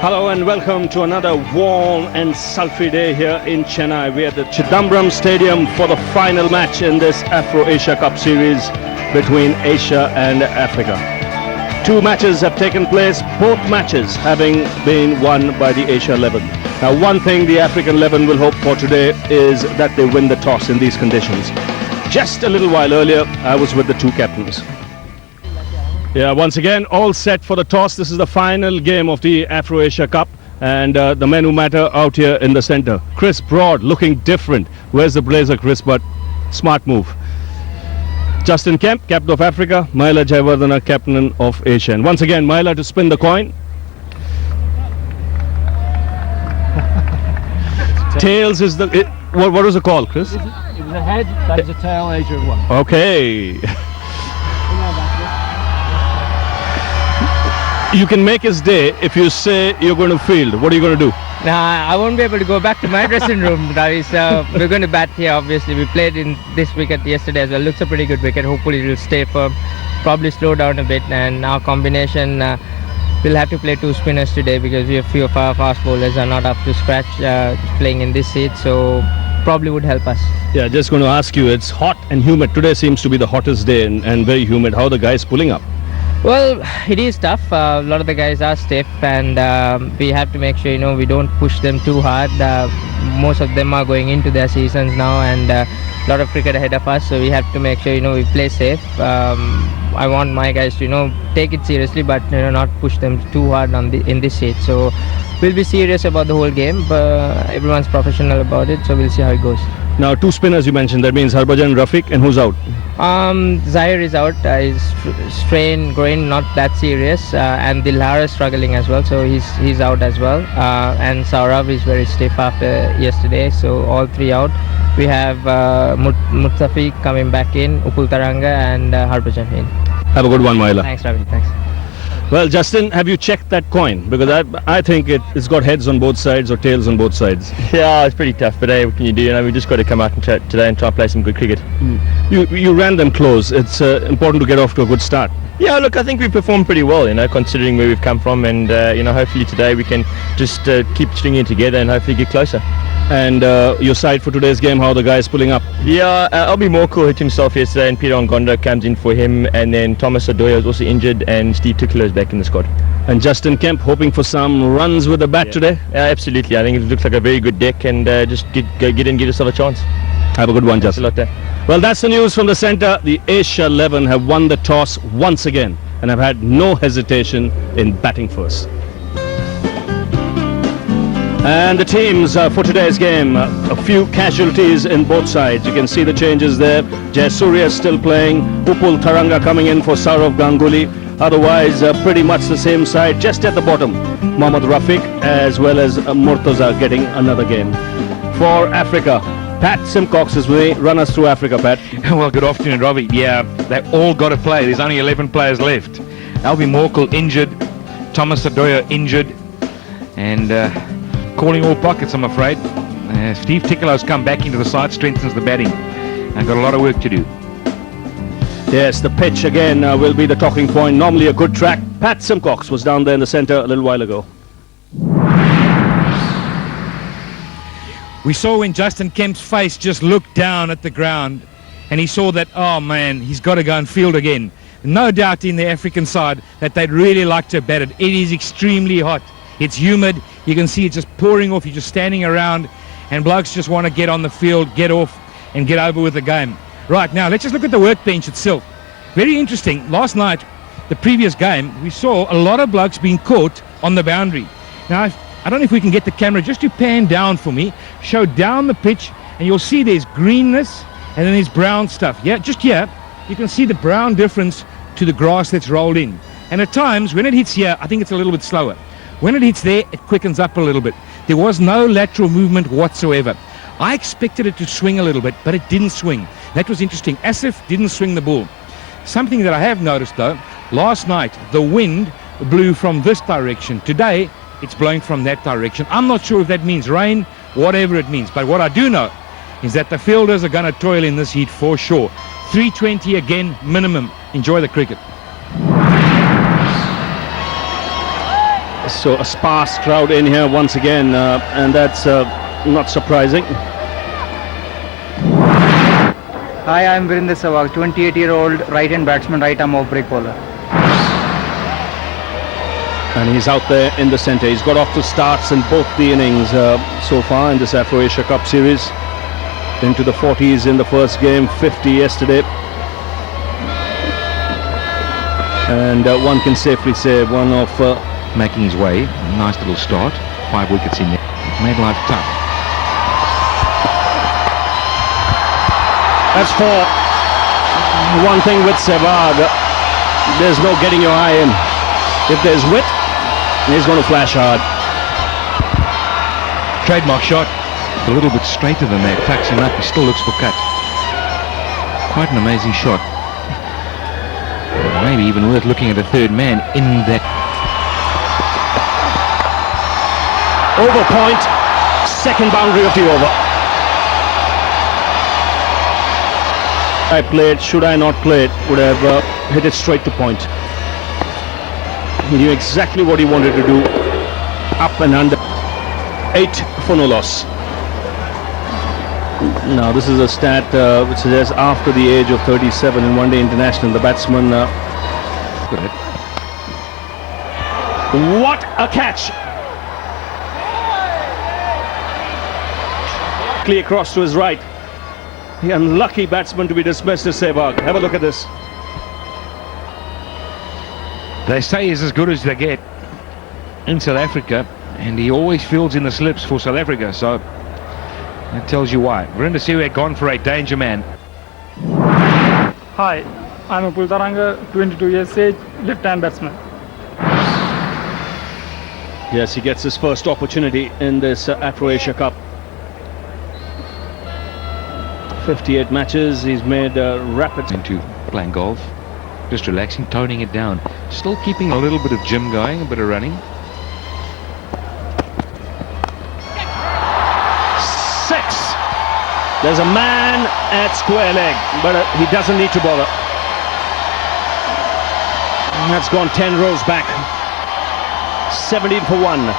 Hello and welcome to another warm and sultry day here in Chennai. We are at the Chidambaram Stadium for the final match in this Afro-Asia Cup series between Asia and Africa. Two matches have taken place, both matches having been won by the Asia 11. Now, one thing the African 11 will hope for today is that they win the toss in these conditions. Just a little while earlier, I was with the two captains. Yeah, once again, all set for the toss. This is the final game of the Afro-Asia Cup, and the men who matter out here in the center. Chris Broad looking different. Where's the blazer, Chris? But smart move. Justin Kemp, captain of Africa. Maila Jayawardena, captain of Asia. And once again, Maila to spin the coin. Tails is the... what was the call, Chris? It was a head, that is a tail, Asia won. Okay. You can make his day if you say you're going to field. What are you going to do? Nah, I won't be able to go back to my dressing room, Ravi. So we're going to bat here, obviously. We played in this wicket yesterday as well. Looks a pretty good wicket. Hopefully it will stay firm. Probably slow down a bit. And our combination, we'll have to play two spinners today because we have few of our fast bowlers are not up to scratch playing in this seat. So probably would help us. Yeah, just going to ask you, it's hot and humid. Today seems to be the hottest day and very humid. How are the guys pulling up? Well, it is tough. A lot of the guys are stiff, and we have to make sure, we don't push them too hard. Most of them are going into their seasons now, and a lot of cricket ahead of us, so we have to make sure, we play safe. I want my guys to, take it seriously, but not push them too hard in this seat. So we'll be serious about the whole game, but everyone's professional about it, so we'll see how it goes. Now, two spinners you mentioned. That means Harbhajan, Rafiq, and who's out? Zahir is out. His strain groin not that serious, and Dilhar is struggling as well, so he's out as well. And Saurav is very stiff after yesterday, so all three out. We have Mustafiq coming back in, Upul Taranga, and Harbhajan in. Have a good one, Maila. Thanks, Ravi. Thanks. Well, Justin, have you checked that coin? Because I think it's got heads on both sides or tails on both sides. Yeah, it's pretty tough, but hey, what can you do? We've just got to come out and chat today and try and play some good cricket. You ran them close. It's important to get off to a good start. Yeah, look, I think we performed pretty well, considering where we've come from, and hopefully today we can just keep stringing it together and hopefully get closer. And your side for today's game, how are the guys pulling up? Yeah, Albie Morkel hit himself yesterday, and Peter Ongondo comes in for him, and then Thomas Adoya is also injured, and Steve Tickler is back in the squad. And Justin Kemp hoping for some runs with the bat today? Yeah, absolutely. I think it looks like a very good deck, and just get in and give yourself a chance. Have a good one, Justin. Thanks a lot, Well, that's the news from the centre. The Asia 11 have won the toss once again and have had no hesitation in batting first. And the teams for today's game, a few casualties in both sides. You can see the changes there. Jayasuriya is still playing. Upul Taranga coming in for Saurav Ganguly. Otherwise, pretty much the same side. Just at the bottom, Mohammad Rafiq as well as Murtaza getting another game. For Africa, Pat Simcox is with me. Run us through Africa, Pat. Well, good afternoon, Robbie. Yeah, they've all got to play. There's only 11 players left. Albie Morkel injured. Thomas Adoya injured. And... calling all pockets, I'm afraid. Steve Tickelow's come back into the side, strengthens the batting. I've got a lot of work to do. Yes, the pitch again will be the talking point. Normally a good track. Pat Simcox was down there in the centre a little while ago. We saw when Justin Kemp's face just looked down at the ground and he saw that, oh man, he's got to go and field again. No doubt in the African side that they'd really like to bat it. It is extremely hot. It's humid. You can see it's just pouring off. You're just standing around and blokes just want to get on the field, get off and get over with the game. Right, now let's just look at the workbench itself. Very interesting. Last night, the previous game, we saw a lot of blokes being caught on the boundary. Now, I don't know if we can get the camera just to pan down for me, show down the pitch, and you'll see there's greenness and then there's brown stuff. Yeah, just here, you can see the brown difference to the grass that's rolled in. And at times, when it hits here, I think it's a little bit slower. When it hits there, it quickens up a little bit. There was no lateral movement whatsoever. I expected it to swing a little bit, but it didn't swing. That was interesting. Asif didn't swing the ball. Something that I have noticed, though, last night, the wind blew from this direction. Today, it's blowing from that direction. I'm not sure if that means rain, whatever it means. But what I do know is that the fielders are going to toil in this heat for sure. 320 again, minimum. Enjoy the cricket. So a sparse crowd in here once again, and that's not surprising. Hi, I'm Virender Sehwag, 28-year-old right-hand batsman, right-arm off-break bowler. And he's out there in the centre. He's got off to starts in both the innings so far in this Afro-Asia Cup series. Into the 40s in the first game, 50 yesterday. And one can safely say one of... Making his way. Nice little start. 5 wickets in there. Made life tough. That's 4. One thing with Sehwag, there's no getting your eye in. If there's width, he's going to flash hard. Trademark shot. A little bit straighter than that. Tucks him up. He still looks for cut. Quite an amazing shot. Maybe even worth looking at a third man in that. Over point, second boundary of the over. I played, should I not play it, would have hit it straight to point. He knew exactly what he wanted to do. Up and under. 8 for no loss. Now this is a stat which suggests after the age of 37 in one-day international, the batsman... What a catch! Across to his right. The unlucky batsman to be dismissed is Sehwag. Have a look at this. They say he's as good as they get in South Africa, and he always fields in the slips for South Africa, so that tells you why. Virender Sehwag gone for a danger man. Hi, I'm a Pultaranga, 22 years age, left-hand batsman. Yes, he gets his first opportunity in this Afro-Asia Cup. 58 matches, he's made rapid into playing golf, just relaxing, toning it down, still keeping a little bit of gym going, a bit of running. 6. There's a man at square leg, but he doesn't need to bother. And that's gone 10 rows back. 17 for 1.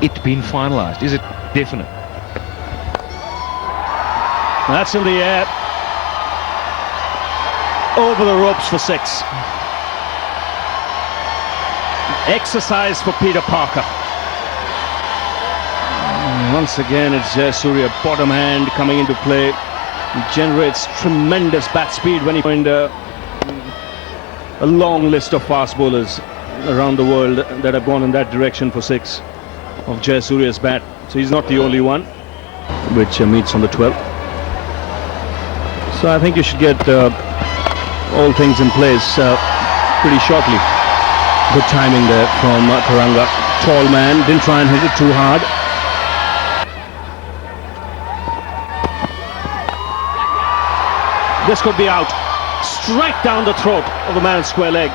It been finalized? Is it definite? That's in the air. Over the ropes for 6. Exercise for Peter Parker. Once again, it's Jayasuriya, bottom hand coming into play. He generates tremendous bat speed when he joined a long list of fast bowlers around the world that have gone in that direction for 6. Of Jayasuriya's bat, so he's not the only one, which meets on the 12th. So I think you should get all things in place pretty shortly. Good timing there from Taranga. Tall man, didn't try and hit it too hard. This could be out. Straight down the throat of the man at square leg.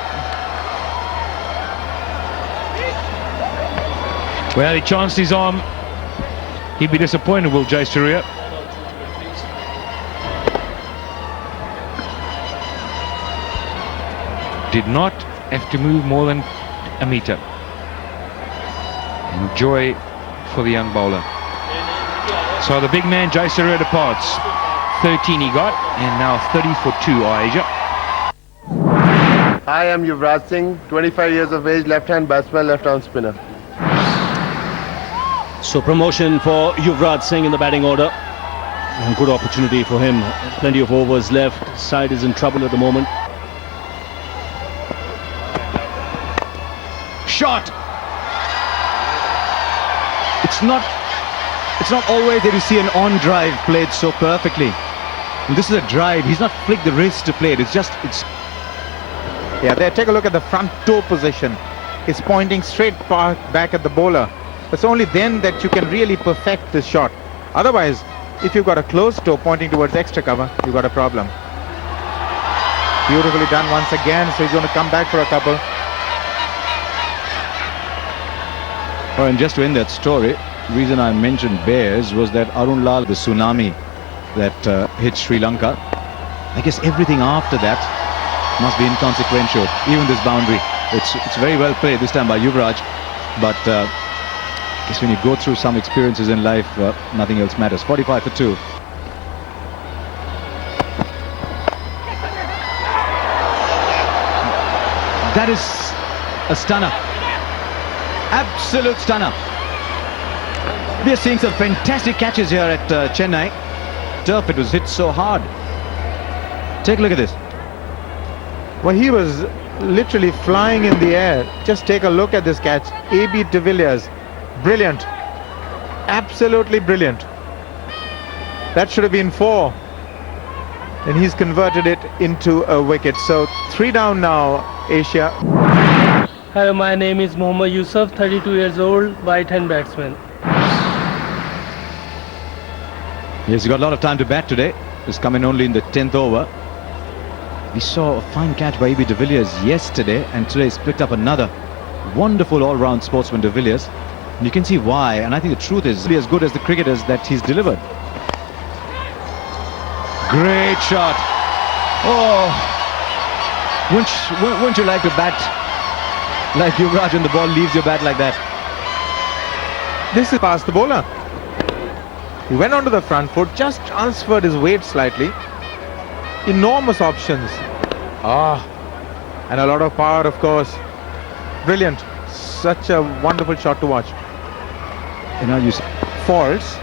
Well, he chanced his arm. He'd be disappointed, will Jayasuriya. Did not have to move more than a metre. Enjoy for the young bowler. So the big man Jayasuriya departs. 13 he got, and now 30 for 2, Asia. Hi, I'm Yuvraj Singh, 25 years of age, left-hand batsman, left-arm spinner. So promotion for Yuvraj Singh in the batting order. And good opportunity for him. Plenty of overs left. Side is in trouble at the moment. Shot. It's not always that you see an on drive played so perfectly. And this is a drive. He's not flicked the wrist to play it. It's yeah, there, take a look at the front toe position. It's pointing straight back at the bowler. It's only then that you can really perfect this shot. Otherwise, if you've got a closed toe pointing towards extra cover, you've got a problem. Beautifully done once again, so he's going to come back for a couple. Oh, and just to end that story, reason I mentioned Bears was that Arun Lal, the tsunami that hit Sri Lanka, I guess everything after that must be inconsequential. Even this boundary, it's very well played this time by Yuvraj, but I guess when you go through some experiences in life, nothing else matters. 45 for 2. That is a stunner. Absolute stunner. We are seeing some fantastic catches here at Chennai. Turf, it was hit so hard. Take a look at this. Well, he was literally flying in the air. Just take a look at this catch. A.B. de Villiers, brilliant. Absolutely brilliant. That should have been 4. And he's converted it into a wicket. So 3 down now, Asia. Hello, my name is Mohammad Yusuf, 32 years old, right-hand batsman. Yes, he got a lot of time to bat today. He's coming only in the 10th over. We saw a fine catch by A.B. de Villiers yesterday, and today he's picked up another wonderful all-round sportsman, de Villiers. And you can see why, and I think the truth is really as good as the cricketers that he's delivered. Great shot. Oh, wouldn't you like to bat like Yuvraj when the ball leaves your bat like that? This is past the bowler. He went onto the front foot, just transferred his weight slightly. Enormous options. And a lot of power, of course. Brilliant. Such a wonderful shot to watch. You know, you Falls.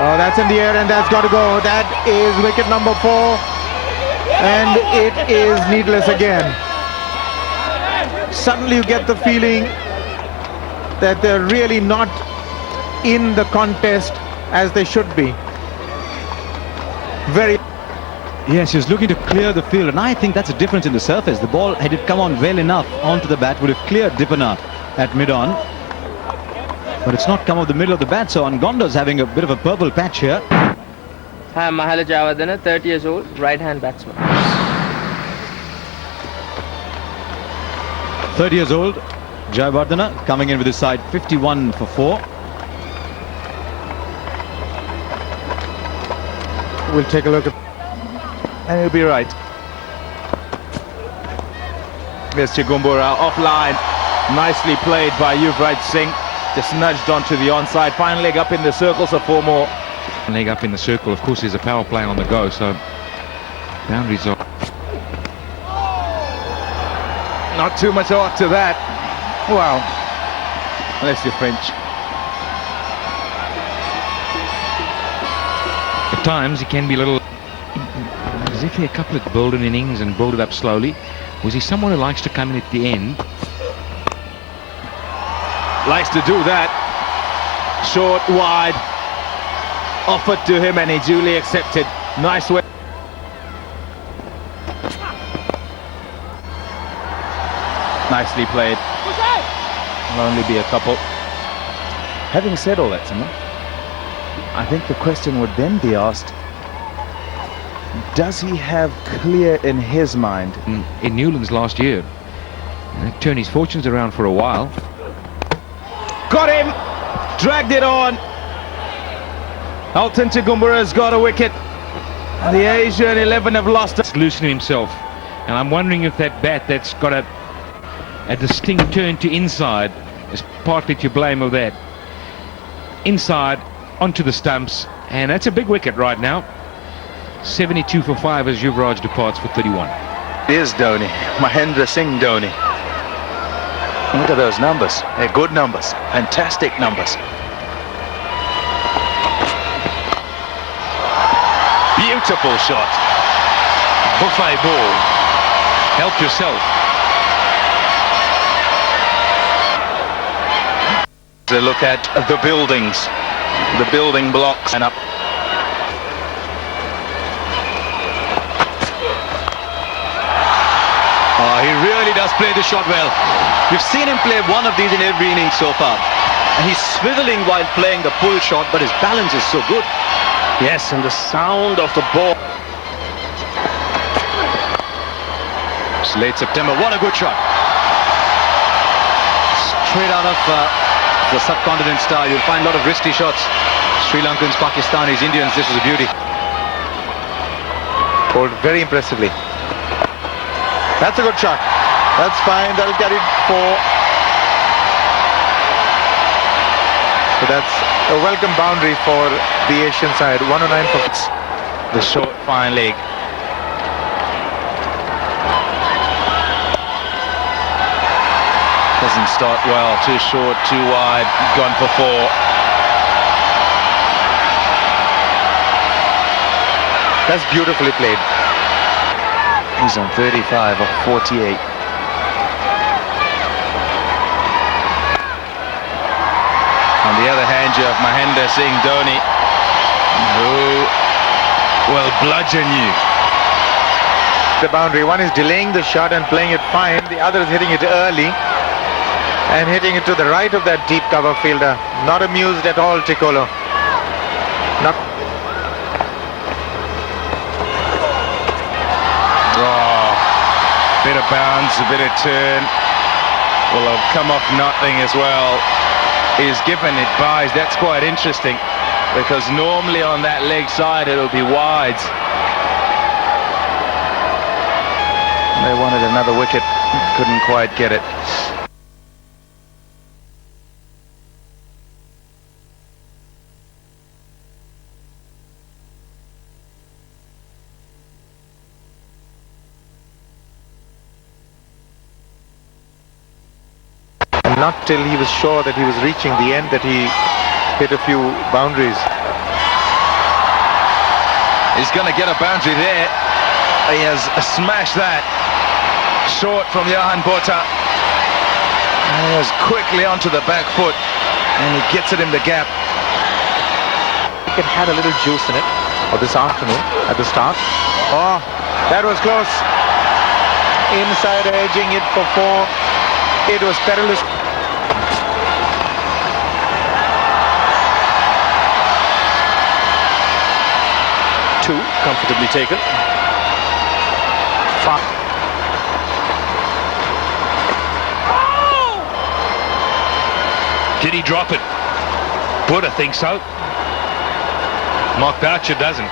Oh, that's in the air and that's got to go. That is wicket number 4. And it is needless again. Suddenly you get the feeling that they're really not in the contest as they should be. Very. Yes, he was looking to clear the field, and I think that's a difference in the surface. The ball, had it come on well enough onto the bat, would have cleared Dipana at mid-on. But it's not come off the middle of the bat, so Angonda's having a bit of a purple patch here. Hi, I'm Mahala Javadana, 30 years old, right-hand batsman. 30 years old, Jayawardena coming in with his side 51 for 4. We'll take a look at. And he'll be right. There's Chigumbura offline. Nicely played by Yuvraj Singh. Just nudged onto the onside. Fine leg up in the circle, so 4 more. Leg up in the circle. Of course, there's a power play on the go, so boundaries are. Not too much art to that. Wow. Unless you're French. At times, he can be a little. As if he a couple of build an innings and build it up slowly. Was he someone who likes to come in at the end? Likes to do that. Short, wide. Offered to him and he duly accepted. Nice way. Nicely played. Will only be a couple. Having said all that, Simon, I think the question would then be asked, does he have clear in his mind? In Newlands last year, turned his fortunes around for a while. Got him! Dragged it on! Alton Chigumbura's got a wicket. The Asian 11 have lost it. Loosening himself. And I'm wondering if that bat that's got a distinct turn to inside is partly to blame of that. Inside, onto the stumps, and that's a big wicket right now. 72 for 5 as Yuvraj departs for 31. Here's Dhoni, Mahendra Singh Dhoni. Look at those numbers. They're good numbers, fantastic numbers. Beautiful shot. Buffet ball. Help yourself. To look at the buildings, the building blocks, and up. He really does play the shot well. We've seen him play one of these in every inning so far. And he's swiveling while playing the pull shot, but his balance is so good. Yes, and the sound of the ball. It's late September. What a good shot. Straight out of the subcontinent style. You'll find a lot of risky shots. Sri Lankans, Pakistanis, Indians, this is a beauty. Bowled very impressively. That's a good shot. That's fine. That'll carry 4. So that's a welcome boundary for the Asian side. 109 for The short fine leg. Doesn't start well. Too short, too wide. Gone for 4. That's beautifully played. He's on 35 of 48. On the other hand, you have Mahendra Singh Dhoni, who will bludgeon you. The boundary. One is delaying the shot and playing it fine. The other is hitting it early and hitting it to the right of that deep cover fielder. Not amused at all, Ticolo. Not. Oh, bit of bounce, a bit of turn. Will have come off nothing as well. He's given it buys. That's quite interesting, because normally on that leg side it'll be wide. They wanted another wicket, couldn't quite get it. Not till he was sure that he was reaching the end that he hit a few boundaries. He's going to get a boundary there. He has smashed that. Short from Johan Botha. And he was quickly onto the back foot, and he gets it in the gap. It had a little juice in it this afternoon at the start. Oh, that was close. Inside edging it for 4. It was perilous. Comfortably taken. Did he drop it? Buddha thinks so. Mark Boucher doesn't.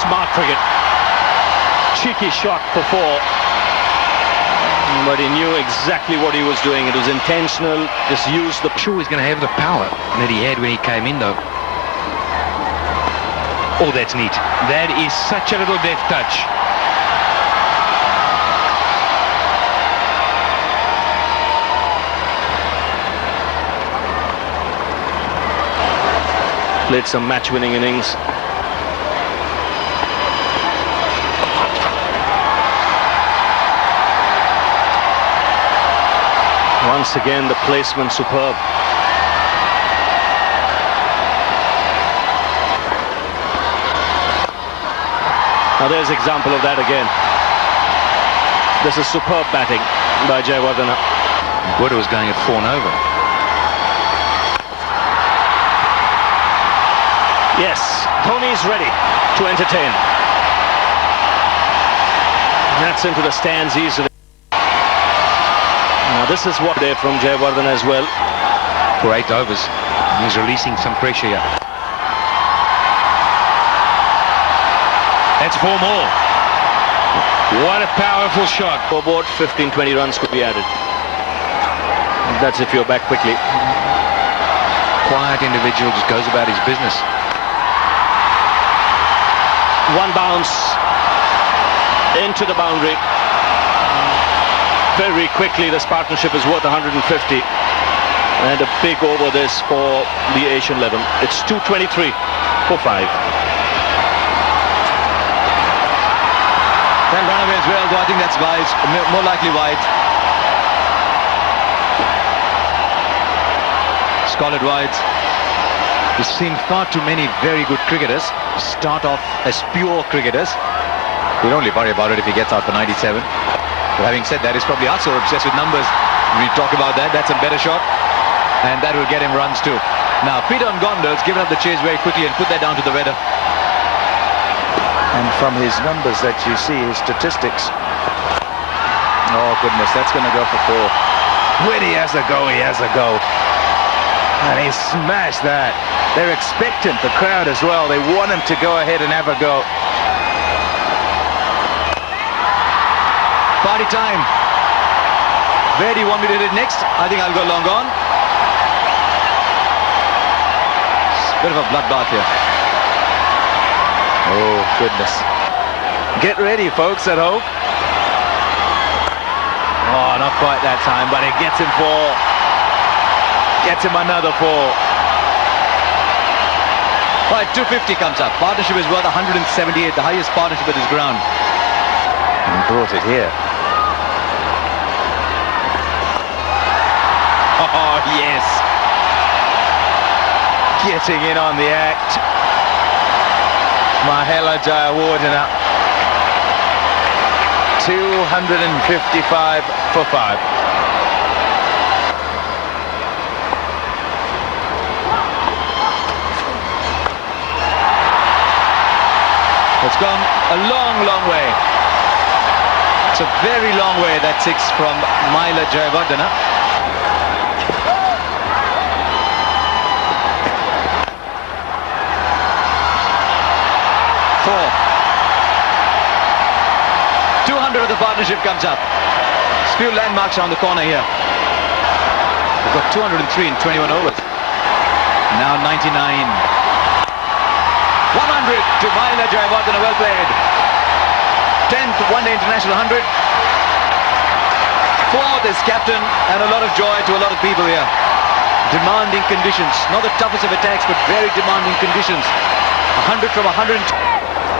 Smart cricket. Cheeky shot for 4. But he knew exactly what he was doing. It was intentional. Just used the... Sure, he's going to have the power that he had when he came in, though. Oh, that's neat. That is such a little deft touch. Played some match-winning innings. Once again, the placement superb. Now there's example of that again. This is superb batting by Jayawardene. Buddha was going at 4 and over. Yes, Dhoni's ready to entertain. That's into the stands easily. Now this is what there from Jayawardene as well. For 8 overs. He's releasing some pressure here. That's 4 more. What a powerful shot. Scoreboard, 15-20 runs could be added. That's if you're back quickly. Quiet individual, just goes about his business. One bounce into the boundary. Very quickly, this partnership is worth 150. And a big over this for the Asian 11. It's 223 for 5. Can run away as well, though I think that's wide, more likely wide. Scollard wide. We've seen far too many very good cricketers start off as pure cricketers. We'll only worry about it if he gets out for 97. But having said that, he's probably also obsessed with numbers. When we talk about that, that's a better shot. And that will get him runs too. Now, Peter Mgondo's given up the chase very quickly and put that down to the weather. And from his numbers that you see, his statistics, Oh, goodness, that's going to go for 4. When he has a go, he has a go. And he smashed that. They're expectant, the crowd as well. They want him to go ahead and have a go. Party time. Where do you want me to hit it next? I think I'll go long on. Bit of a bloodbath here. Oh, goodness. Get ready, folks, at home. Oh, not quite that time, but it gets him 4. Gets him another 4. Right, 250 comes up. Partnership is worth 178, the highest partnership at this ground. And brought it here. Oh, yes. Getting in on the act. Mahela Jayawardena. 255 for 5. It's gone a long, long way. It's a very long way, that 6 from Mahela Jayawardena. Of the partnership comes up. There's few landmarks on the corner here. We've got 203 in 21 overs. Now 99. 100 to Mahela Jayawardena, well played. 10th one-day international 100. 4th is captain, and a lot of joy to a lot of people here. Demanding conditions, not the toughest of attacks, but very demanding conditions. 100 from 100.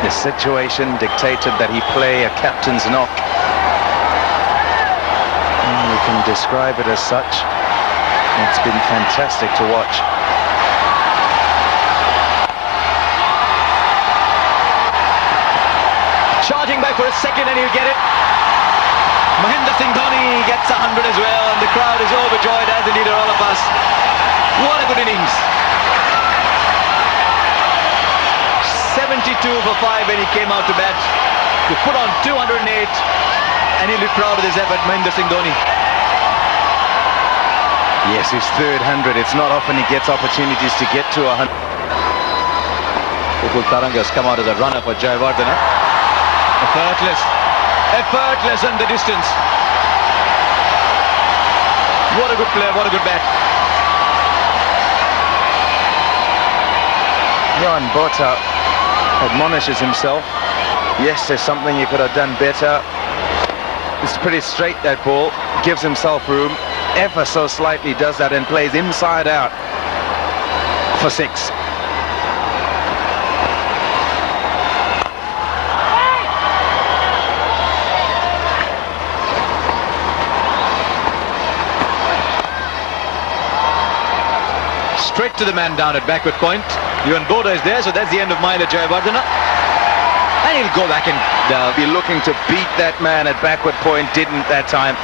The situation dictated that he play a captain's knock. We can describe it as such. It's been fantastic to watch. Charging back for a second and he'll get it. Mahendra Singh Dhoni gets 100 as well, and the crowd is overjoyed, as indeed are all of us. What a good innings. 72 for 5 when he came out to bat. To put on 208, and he'll be proud of this effort, Mahendra Singh Dhoni. Yes, his 3rd 100. It's not often he gets opportunities to get to 100. Upul Taranga's come out as a runner for Jayawardena. Effortless in the distance. What a good player, what a good bat. Johan Botha admonishes himself. Yes, there's something he could have done better. It's pretty straight, that ball. Gives himself room. Ever so slightly does that and plays inside out for 6. Straight to the man down at backward point. Johan Botha is there, so that's the end of Mahela Jayawardena. And he'll go back and be looking to beat that man at backward point. Didn't that time.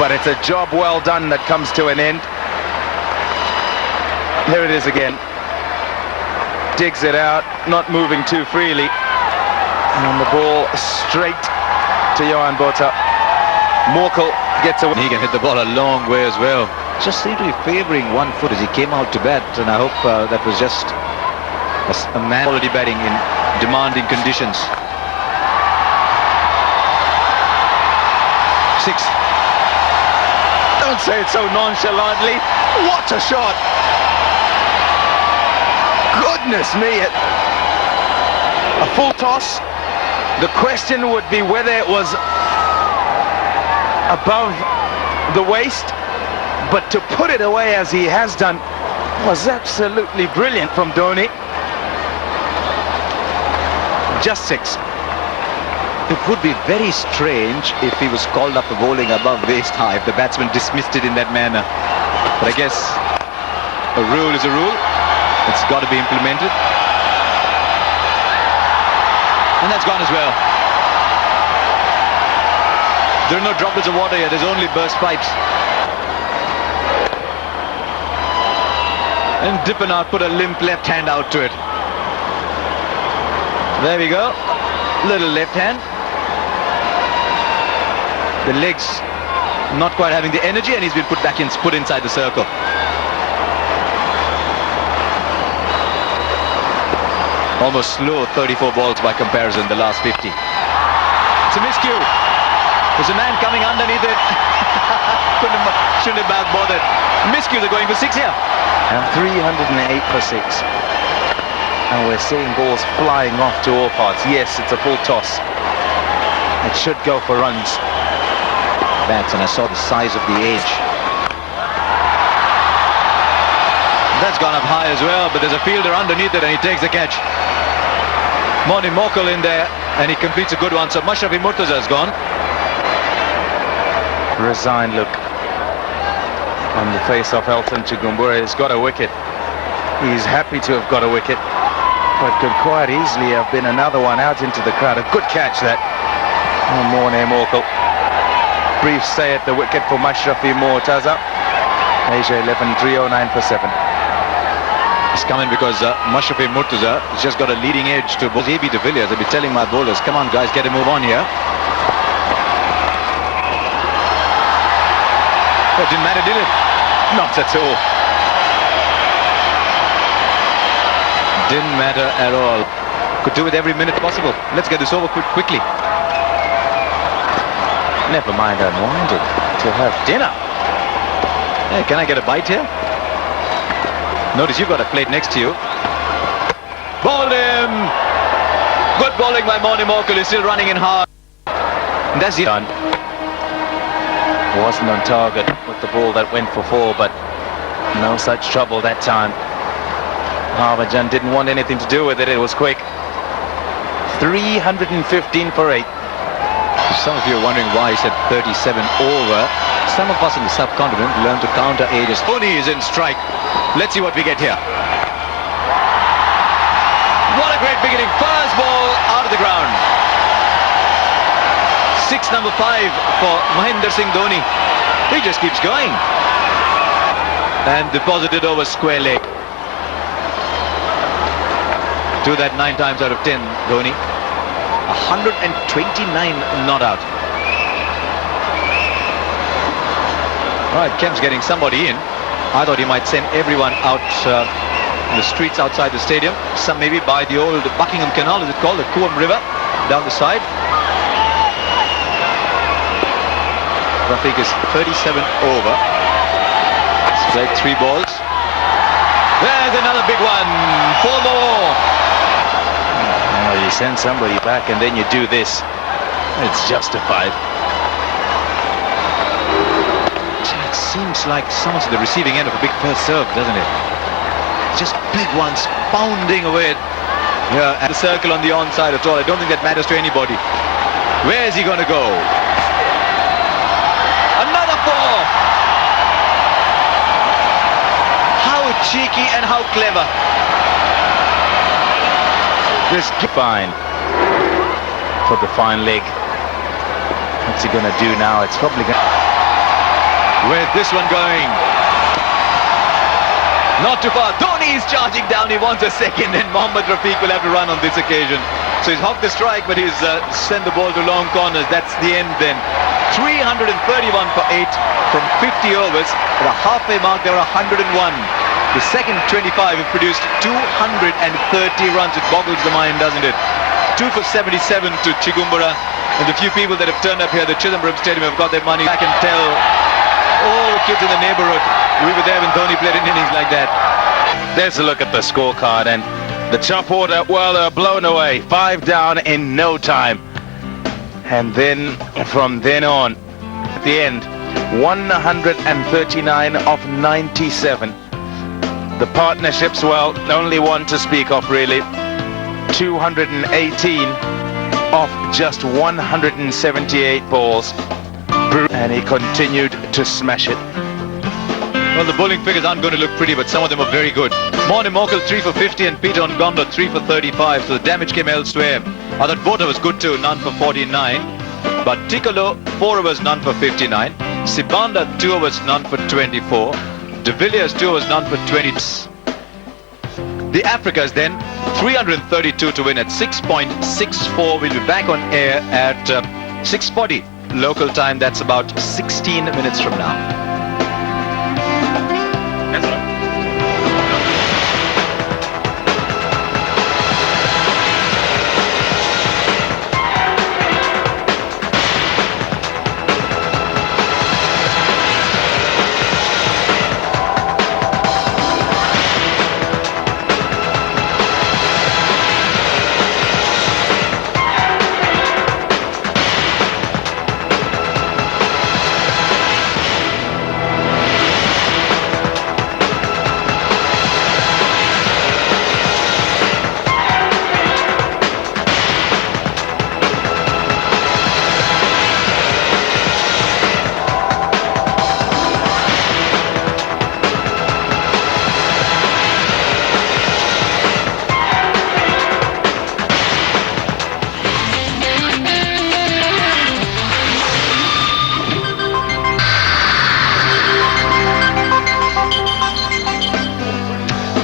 But it's a job well done that comes to an end. Here it is again. Digs it out, not moving too freely. And the ball straight to Johan Botha. Morkel gets away. He can hit the ball a long way as well. Just seemed to be favouring one foot as he came out to bat, and I hope that was just a man quality batting in demanding conditions. 6. Don't say it so nonchalantly. What a shot! Goodness me! A full toss. The question would be whether it was above the waist, but to put it away as he has done was absolutely brilliant from Dhoni. Just 6. It would be very strange if he was called up for bowling above waist high, if the batsman dismissed it in that manner. But I guess a rule is a rule. It's got to be implemented. And that's gone as well. There are no droplets of water here, there's only burst pipes. And Dippenaar put a limp left hand out to it. There we go. Little left hand. The legs not quite having the energy, and he's been put inside the circle. Almost slow 34 balls by comparison, the last 50. It's a miscue. There's a man coming underneath it. Shouldn't have bothered. Miscues are going for 6 here. And 308 for 6. And we're seeing balls flying off to all parts. Yes, it's a full toss. It should go for runs. Bats, and I saw the size of the edge. That's gone up high as well, but there's a fielder underneath it and he takes the catch. Moni Mokal in there, and he completes a good one. So Mashrafi Murtaza has gone. Resigned look on the face of Elton Chigumbura. He's got a wicket. He's happy to have got a wicket, but could quite easily have been another one out into the crowd. A good catch that. Moni Mokal. Brief stay at the wicket for Mashrafi Murtaza. Asia 11, 309 for 7. It's coming because Mashrafi Murtaza has just got a leading edge to AB de Villiers. They'll be telling my bowlers, come on guys, get a move on here. It didn't matter, did it? Not at all. Didn't matter at all. Could do it every minute possible. Let's get this over quickly. Never mind unwinding to have dinner. Hey, can I get a bite here? Notice you've got a plate next to you. Bowled him! Good bowling by Moni Mokal. He's still running in hard. And that's it. Done. Wasn't on target with the ball that went for 4, but no such trouble that time. Harbhajan didn't want anything to do with it. It was quick. 315 for 8. Some of you are wondering why he said 37 over. Some of us in the subcontinent learn to counter ages. Dhoni is in strike. Let's see what we get here. What a great beginning. First ball out of the ground. 6 number 5 for Mahendra Singh Dhoni. He just keeps going. And deposited over square leg. Do that 9 times out of 10, Dhoni. 129 not out. Right, Kemp's getting somebody in. I thought he might send everyone out in the streets outside the stadium. Some maybe by the old Buckingham Canal, is it called, the Coombe River, down the side. Rafiq is 37 over. Strike 3 balls. There's another big one. 4 more. Oh, you send somebody back and then you do this. It's justified. It seems like someone's at the receiving end of a big first serve, doesn't it? Just big ones pounding away at the circle on the onside at all. I don't think that matters to anybody. Where is he going to go? Another 4! How cheeky and how clever. This fine for the fine leg. What's he going to do now? It's probably going to... Where's this one going? Not too far. Dhoni is charging down. He wants a second, and Mohammad Rafiq will have to run on this occasion. So he's hopped the strike, but he's sent the ball to long corners. That's the end then. 331 for 8 from 50 overs. At a halfway mark, there were 101. The second 25 have produced 230 runs. It boggles the mind, doesn't it? 2 for 77 to Chigumbura. And the few people that have turned up here at the Chidambaram Stadium have got their money back and tell all the kids in the neighborhood we were there when Dhoni played in innings like that. There's a look at the scorecard, and the top order, well, they're blown away. 5 down in no time. And then, from then on, at the end, 139 of 97. The partnerships, well, only one to speak of, really. 218 off just 178 balls. And he continued to smash it. Well, the bowling figures aren't going to look pretty, but some of them are very good. Moni Mokal 3 for 50 and Peter Ngonda 3 for 35. So the damage came elsewhere. I thought Botha was good too, none for 49. But Tikolo, 4 overs, none for 59. Sibanda, 2 overs, none for 24. De Villiers, 2 overs, none for 20. The Africas then, 332 to win at 6.64. We'll be back on air at 6:40. local time, that's about 16 minutes from now.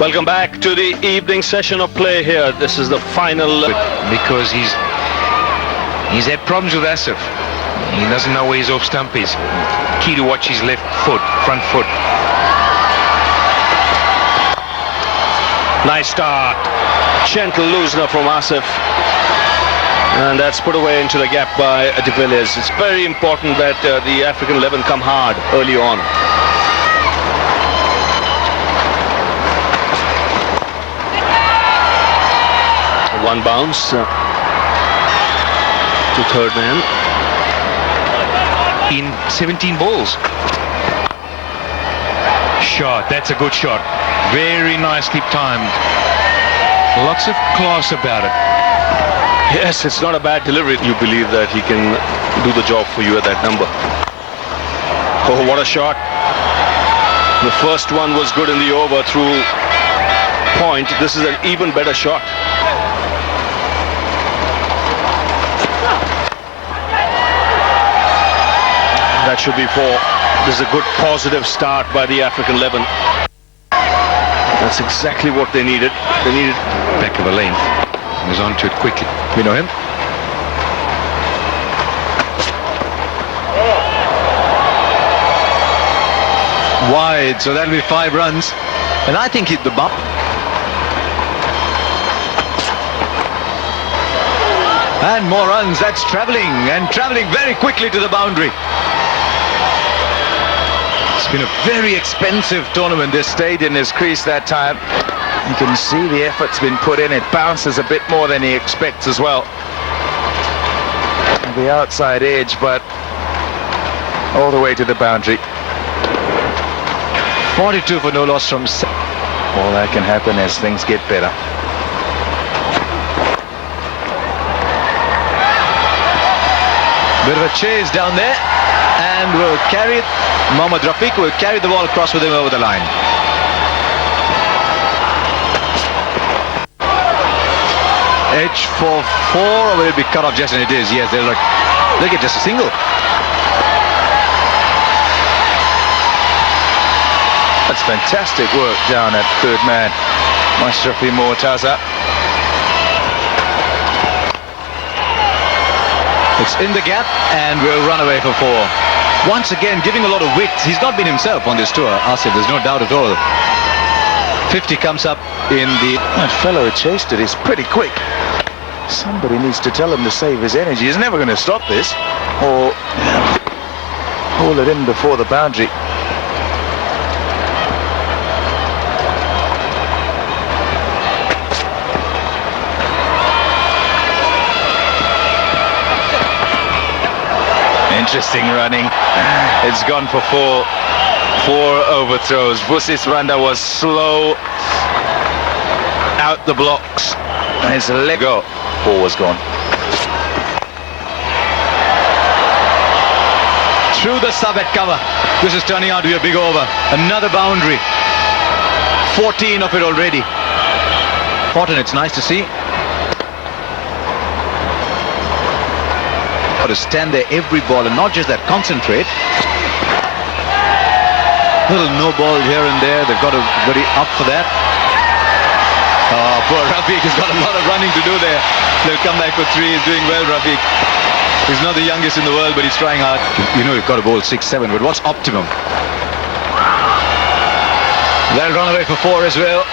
Welcome back to the evening session of play here. This is the final. Because he's had problems with Asif. He doesn't know where his off stump is. Key to watch his left foot, front foot. Nice start. Gentle loosener from Asif. And that's put away into the gap by de Villiers. It's very important that the African 11 come hard early on. One bounce to third man. In 17 balls. Shot, that's a good shot. Very nicely timed. Lots of class about it. Yes, it's not a bad delivery. You believe that he can do the job for you at that number. Oh, what a shot. The first one was good in the over through point. This is an even better shot. That should be four. This is a good positive start by the African 11. That's exactly what they needed. They needed back of a length. He was onto it quickly. We know him. Wide, so that'll be 5 runs. And I think the bump. And more runs. That's travelling, and travelling very quickly to the boundary. It's been a very expensive tournament. This stayed in his crease that time. You can see the effort's been put in. It bounces a bit more than he expects as well. The outside edge, but all the way to the boundary. 42 for no loss from... All that can happen as things get better. Bit of a chase down there, and will carry it. Mohammad Rafiq will carry the ball across with him over the line. Edge for 4, or will it be cut off just as it is? Yes, they'll get just a single. That's fantastic work down at third man. Mashrafi Mortaza. It's in the gap and will run away for 4. Once again, giving a lot of width. He's not been himself on this tour, Asif, there's no doubt at all. 50 comes up in the... That fellow who chased it is pretty quick. Somebody needs to tell him to save his energy. He's never going to stop this. Or haul it in before the boundary. Interesting running. It's gone for 4 overthrows. Vusis Randa was slow out the blocks. His leg go. 4 was gone. Through the sub at cover. This is turning out to be a big over. Another boundary. 14 of it already. Important, it's nice to see. To stand there every ball and not just that, concentrate. Little no ball here and there. They've got to be up for that. Oh, poor Rafiq has got a lot of running to do there. They'll come back for 3. He's doing well, Rafiq. He's not the youngest in the world, but he's trying hard. You know you've got to bowl 6-7, but what's optimum? That'll run away for 4 as well.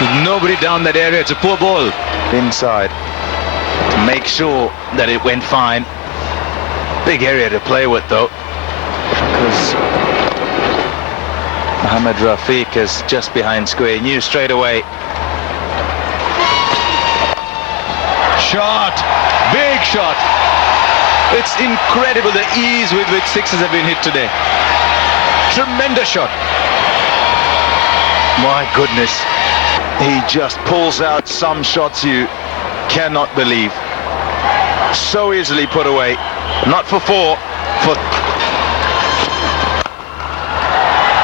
With nobody down that area, it's a poor ball. Inside to make sure that it went fine. Big area to play with though, because Mohammad Rafiq is just behind square. Knew straight away. Shot, big shot. It's incredible the ease with which sixes have been hit today. Tremendous shot. My goodness, he just pulls out some shots you cannot believe. So easily put away. Not for 4, for...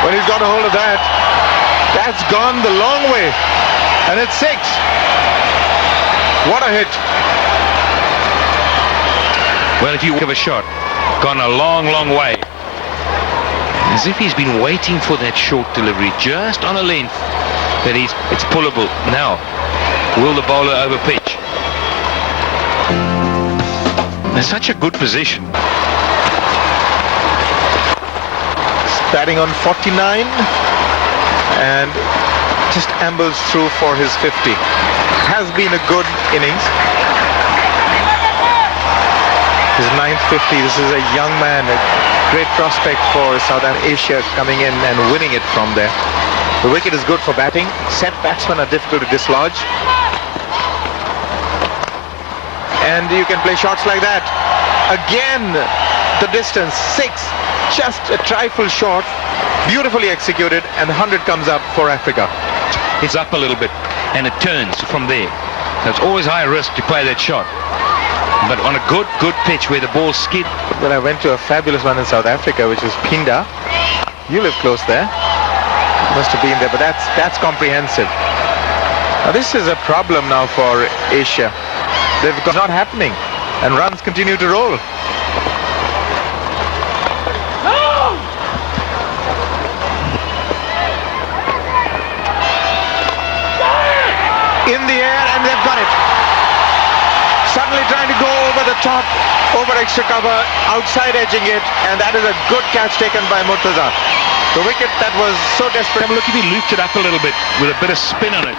Well, he's got a hold of that. That's gone the long way. And it's 6. What a hit. Well, if you give a shot, gone a long, long way. As if he's been waiting for that short delivery, just on a length that it's pullable. Now, will the bowler overpitch? It's such a good position. Batting on 49 and just ambles through for his 50. Has been a good innings. His 9th 50. This is a young man, a great prospect for South Asia, coming in and winning it from there. The wicket is good for batting. Set batsmen are difficult to dislodge. And you can play shots like that. Again, the distance, 6. Just a trifle short. Beautifully executed, and 100 comes up for Africa. It's up a little bit, and it turns from there. So it's always high risk to play that shot. But on a good pitch where the ball skid. Well, I went to a fabulous one in South Africa, which is Pinda. You live close there. Must have been there, but that's comprehensive. Now this is a problem now for Asia. They've got not happening, and runs continue to roll. In the air, and they've got it. Suddenly trying to go over the top, over extra cover, outside edging it, and that is a good catch taken by Murtaza. The wicket that was so desperate. Look, if he looped it up a little bit with a bit of spin on it.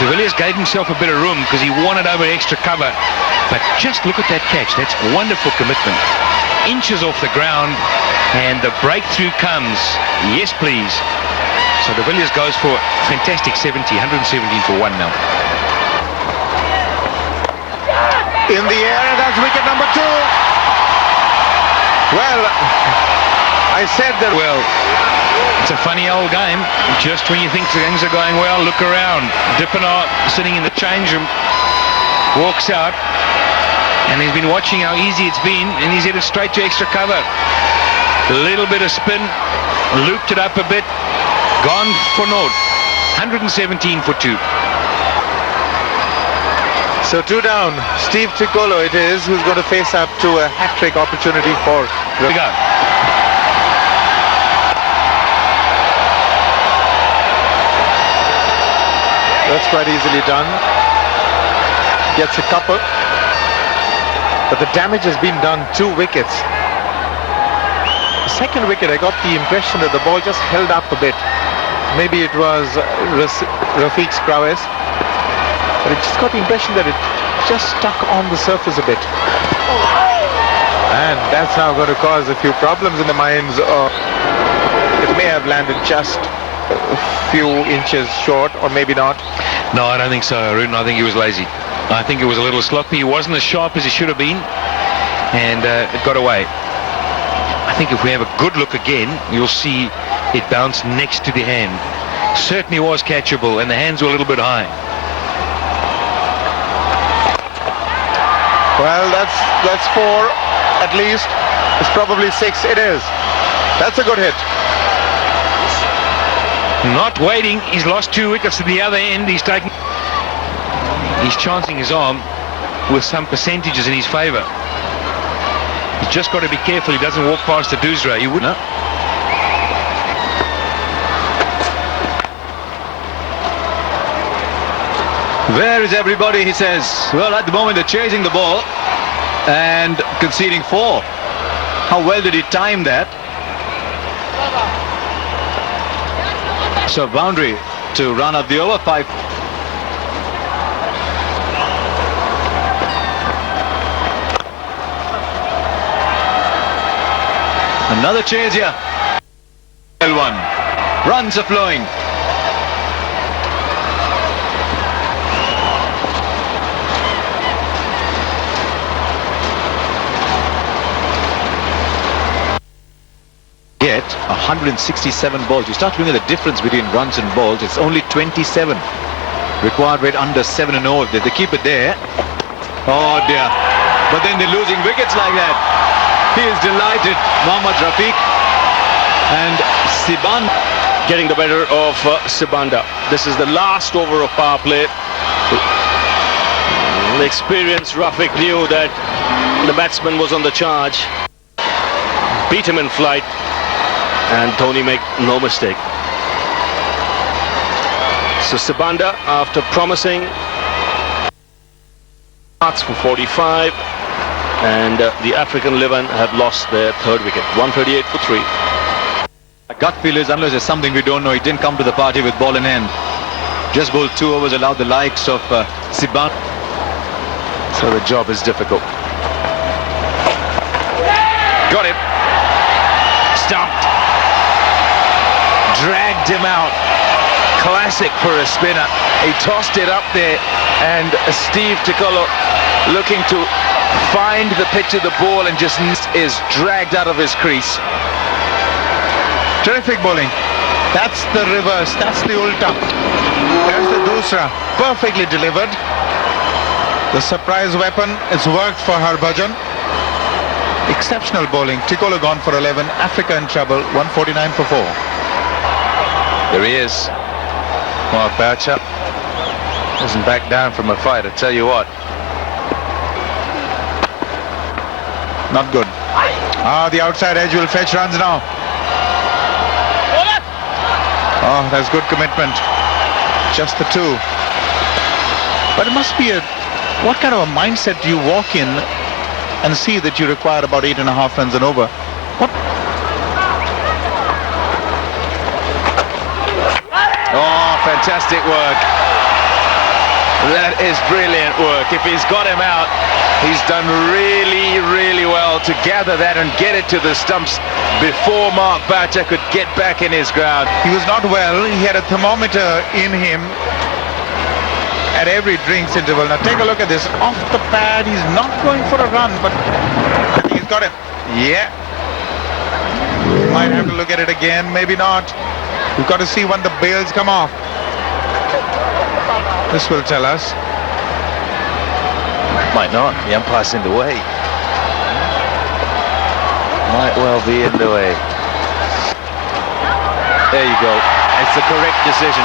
De Villiers gave himself a bit of room because he wanted over extra cover. But just look at that catch. That's wonderful commitment. Inches off the ground, and the breakthrough comes. Yes, please. So De Villiers goes for fantastic 70, 117 for 1 now. In the air, and that's wicket number 2. Well, I said that. Well, it's a funny old game. Just when you think things are going well, look around. Dippenaar sitting in the change room walks out, and he's been watching how easy it's been, and he's headed straight to extra cover. A little bit of spin, looped it up a bit, gone for naught. 117 for 2. So 2 down. Steve Tricolo it is, who's going to face up to a hat-trick opportunity for... Here we go. That's quite easily done. Gets a couple. But the damage has been done. 2 wickets. The second wicket, I got the impression that the ball just held up a bit. Maybe it was Rafiq's prowess. But I just got the impression that it just stuck on the surface a bit. And that's now going to cause a few problems in the minds of... It may have landed just a few inches short, or maybe not. No, I don't think so, Arun. I think he was lazy. I think it was a little sloppy. He wasn't as sharp as he should have been, and it got away. I think if we have a good look again, you'll see it bounce next to the hand. Certainly was catchable, and the hands were a little bit high. Well, that's 4 at least. It's probably 6. It is. That's a good hit. Not waiting. He's lost 2 wickets to the other end. He's chancing his arm with some percentages in his favour. He's just got to be careful he doesn't walk past the doosra. He wouldn't. Where is everybody, he says. Well, at the moment they're chasing the ball. and conceding 4. How well did he time that? So boundary to run up the over 5. Another chase here. L1. Runs are flowing. Yet 167 balls. You start looking at the difference between runs and balls. It's only 27. Required rate under 7 and 0. They keep it there. Oh dear. But then they're losing wickets like that. He is delighted. Mohammad Rafiq and Siban Getting the better of Sibanda. This is the last over of power play. The experienced Rafiq knew that the batsman was on the charge. Beat him in flight. And Dhoni make no mistake. So Sibanda, after promising, starts for 45, and the African 11 have lost their third wicket. 138 for 3. A gut feel is, unless there's something we don't know, he didn't come to the party with ball in hand. Just bowled 2 overs, allowed the likes of Sibanda. So the job is difficult. Got him. Stumped. Dragged him out. Classic for a spinner. He tossed it up there, and Steve Tikolo looking to find the pitch of the ball and just is dragged out of his crease. Terrific bowling. That's the reverse. That's the ulta. There's the dusra. Perfectly delivered. The surprise weapon has worked for Harbhajan. Exceptional bowling. Tikolo gone for 11. Africa in trouble. 149 for 4. There he is. Mark Boucher doesn't back down from a fight, I tell you what. Not good. The outside edge will fetch runs now. Oh, that's good commitment. Just the 2. But it must be what kind of a mindset do you walk in and see that you require about 8.5 runs and over? What? Oh, fantastic work. That is brilliant work. If he's got him out, he's done really, really well to gather that and get it to the stumps before Mark Boucher could get back in his ground. He was not well. He had a thermometer in him at every drinks interval. Now take a look at this. Off the pad, he's not going for a run, but I think he's got it. Yeah. Might have to look at it again, maybe not. We've got to see when the bails come off. This will tell us. Might not. The umpire's in the way. Might well be in the way. There you go. It's the correct decision.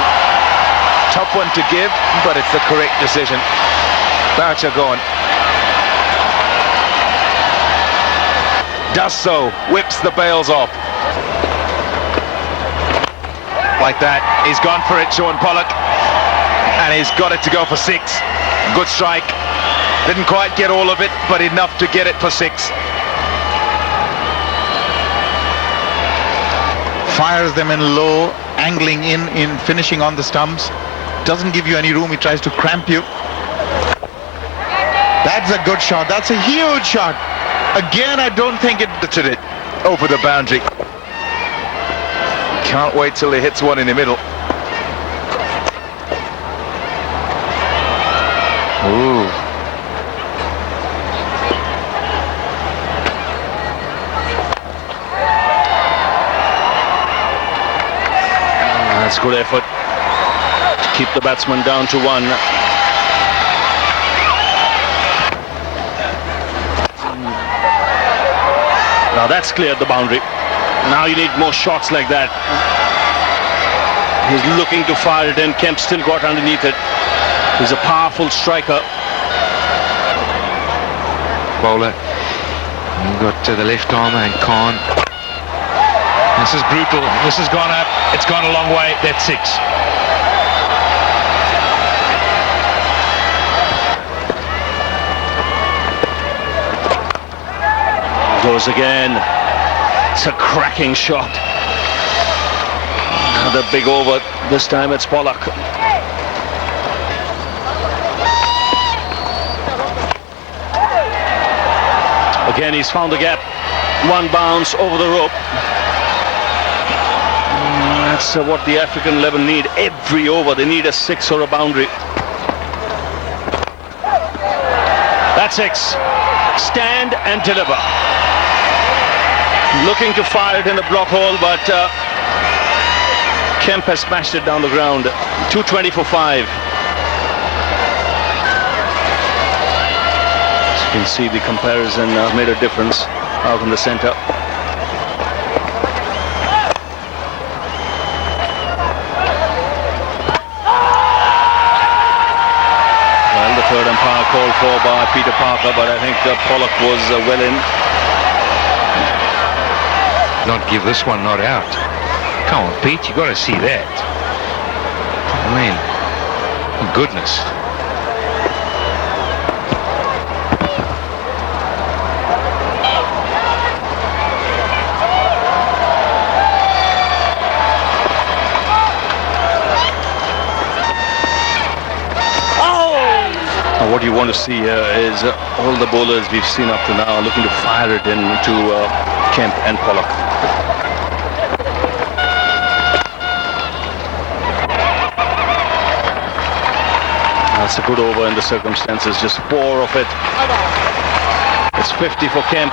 Tough one to give, but it's the correct decision. Boucher gone. Does so. Whips the bails off. Like that. He's gone for it, Sean Pollock. And he's got it to go for 6. Good strike. Didn't quite get all of it, but enough to get it for 6. Fires them in low, angling in finishing on the stumps. Doesn't give you any room. He tries to cramp you. That's a good shot. That's a huge shot. Again, I don't think it did it over the boundary. Can't wait till he hits one in the middle. Ooh. That's good effort to keep the batsman down to 1. Now that's cleared the boundary. Now you need more shots like that. He's looking to fire it in. Kemp still got underneath it. He's a powerful striker. Bowler. You've got the left armer and Khan. This is brutal. This has gone up. It's gone a long way. That's 6. Goes again. It's a cracking shot. Another big over. This time it's Pollock. Again, he's found the gap. One bounce over the rope. That's what the African 11 need every over. They need a 6 or a boundary. That's 6. Stand and deliver. Looking to fire it in the block hole, but Kemp has smashed it down the ground. 220 for 5. As you can see, the comparison made a difference out in the center. Well, the third umpire called for by Peter Parker, but I think Pollock was well in. Not give this one not out. Come on, Pete, you got to see that. I mean, goodness. What you want to see here is all the bowlers we've seen up to now looking to fire it into Kemp and Pollock. That's a good over in the circumstances, just 4 of it. It's 50 for Kemp.